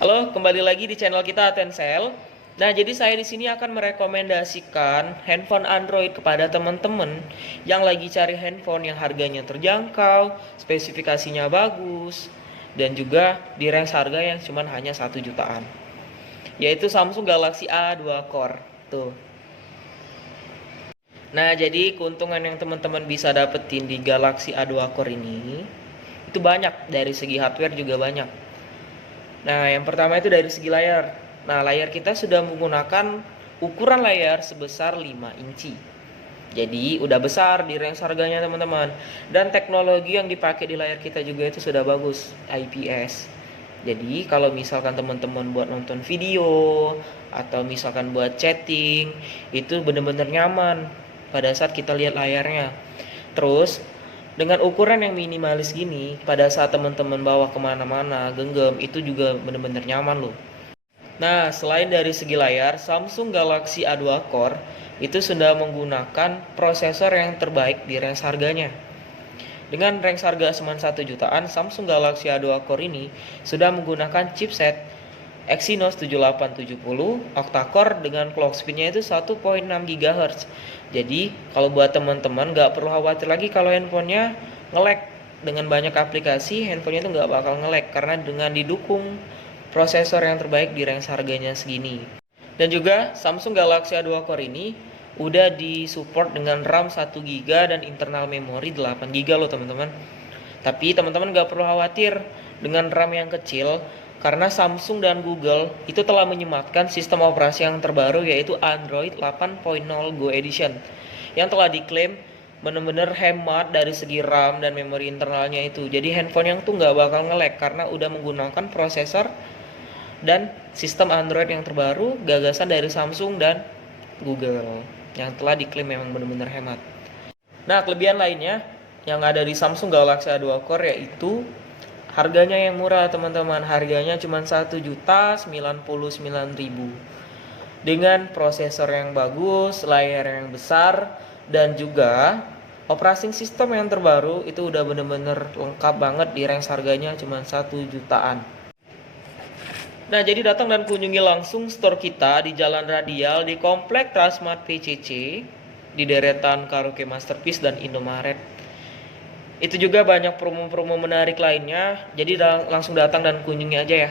Halo, kembali lagi di channel kita Atensel. Nah, jadi saya di sini akan merekomendasikan handphone Android kepada teman-teman yang lagi cari handphone yang harganya terjangkau, spesifikasinya bagus, dan juga di range harga yang cuma hanya 1 jutaan. Yaitu Samsung Galaxy A2 Core. Tuh. Nah, jadi keuntungan yang teman-teman bisa dapetin di Galaxy A2 Core ini itu banyak, dari segi hardware juga banyak. Nah, yang pertama itu dari segi layar. Nah, layar kita sudah menggunakan ukuran layar sebesar 5 inci. Jadi, udah besar di range harganya, teman-teman. Dan teknologi yang dipakai di layar kita juga itu sudah bagus, IPS. Jadi, kalau misalkan teman-teman buat nonton video atau misalkan buat chatting, itu benar-benar nyaman pada saat kita lihat layarnya. Terus, dengan ukuran yang minimalis gini, pada saat teman-teman bawa kemana-mana, genggam, itu juga bener-bener nyaman loh. Nah, selain dari segi layar, Samsung Galaxy A2 Core itu sudah menggunakan prosesor yang terbaik di range harganya. Dengan range harga cuma 1 jutaan, Samsung Galaxy A2 Core ini sudah menggunakan chipset Exynos 7870 octa-core dengan clock speednya itu 1,6 GHz. Jadi kalau buat teman-teman nggak perlu khawatir lagi kalau handphonenya nge-lag. Dengan banyak aplikasi, handphonenya itu nggak bakal nge-lag karena dengan didukung prosesor yang terbaik di range harganya segini. Dan juga Samsung Galaxy A2 Core ini udah disupport dengan RAM 1 GB dan internal memori 8 GB loh teman-teman. Tapi teman-teman gak perlu khawatir dengan RAM yang kecil, karena Samsung dan Google itu telah menyematkan sistem operasi yang terbaru, yaitu Android 8.0 Go Edition, yang telah diklaim bener-bener hemat dari segi RAM dan memori internalnya itu. Jadi handphone yang tuh gak bakal nge-lag karena udah menggunakan prosesor dan sistem Android yang terbaru, gagasan dari Samsung dan Google, yang telah diklaim memang benar-benar hemat. Nah, kelebihan lainnya yang ada di Samsung Galaxy A2 Core yaitu harganya yang murah, teman-teman. Harganya cuma 1.099.000 dengan prosesor yang bagus, layar yang besar, dan juga operating system yang terbaru. Itu udah bener-bener lengkap banget di range harganya cuma 1 jutaan. Nah, jadi datang dan kunjungi langsung store kita di Jalan Radial di Komplek Transmart PCC di deretan Karaoke Masterpiece dan Indomaret. Itu juga banyak promo-promo menarik lainnya, jadi langsung datang dan kunjungi aja ya.